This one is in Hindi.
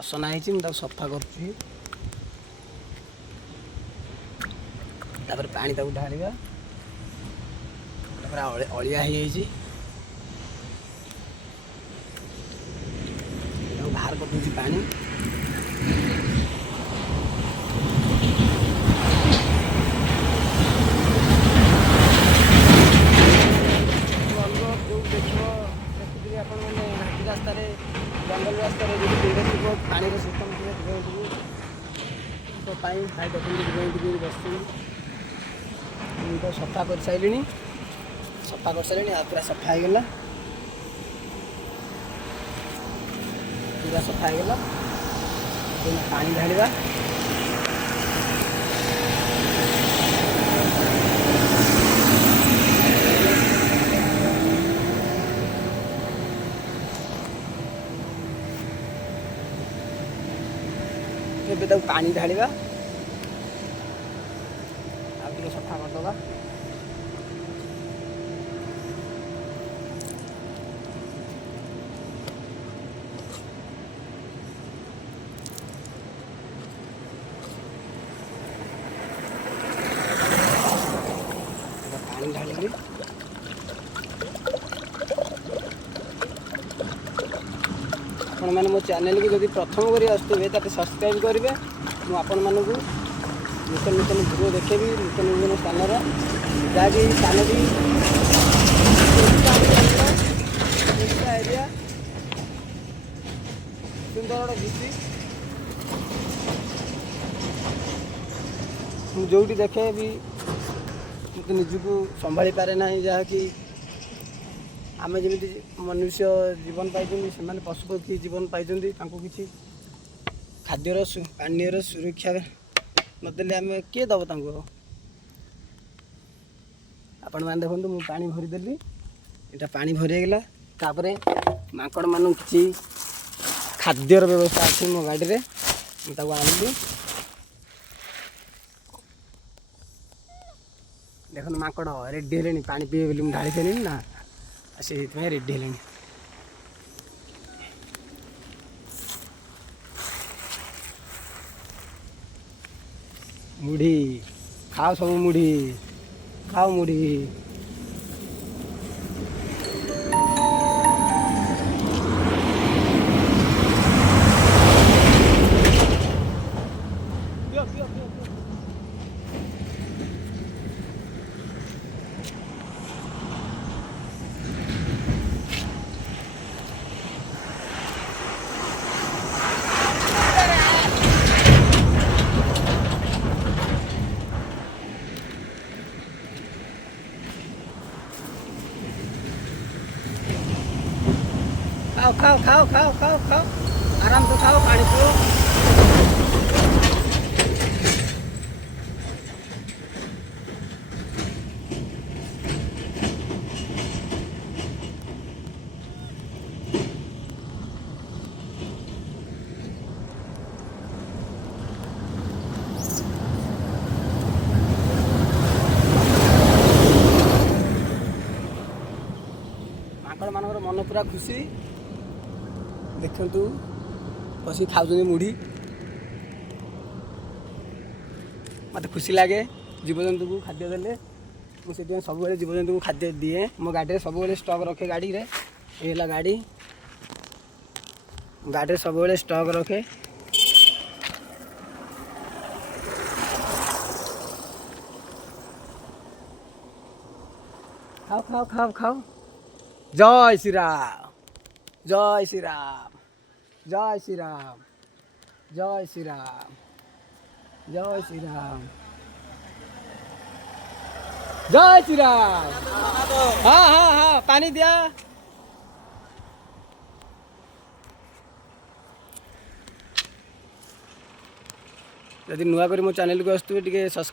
असना है सफा कर पानी ढालिया अलिया बाहर कर पानी रास्ता जंगल रास्ता पानी सिस्टम बस तो सफा कर सारे पूरा सफा होगा पूरा सफा होगा पानी ढालिया पानी ढालिया आगे सफा करदे पानी ढाली आपण मैंने मो चैनल को जब प्रथम कर आसुवे तो सब्सक्राइब करेंगे मुझे नूतन नूतन वीडियो देखेबी नूतन नूतन स्थान जहाँकि स्थान भी एरिया सुंदर गोटे भीटी जो देखे भी मुझे निजको संभाली पारे ना जहाँकि आम जमी मनुष्य जीवन पाई से पशु पक्षी जीवन पाई किसी खाद्यर पानीय सुरक्षा नदेले आम किए दब आपण मैंने देखो मुझे पानी भरीदेली यहाँ पानी भरीगला तापर माकड़ मान कि खाद्यर व्यवस्था अच्छी मो गाड़ी में आनली देख माकड़ रेडी है पानी पीए बोली मुझे ढाली देनी ना से रेडी है मुढ़ी खाओ सब मुढ़ी खाओ मुढ़ी खाओ खाओ खाओ खाओ खाओ खाओ आराम से खाओ पानी पियो माकड़ मान मन पूरा खुशी देखु बस खाऊँ मुढ़ी मत खुशी लगे जीवजंतु को खाद्य देले मुझे सब जीवजंतु को खाद्य दिए मो गाड़ी सब स्टॉक रखे गाड़ी रे ये गाड़ी गाड़ी सब स्टॉक रखे खाओ खाओ खाओ खाओ जय श्री राम जय श्री राम जय श्री राम जय श्री राम जय श्री राम जय श्री राम हाँ हाँ हाँ पानी दिया यदि नुआ कर मो चैनल को आसुवे टे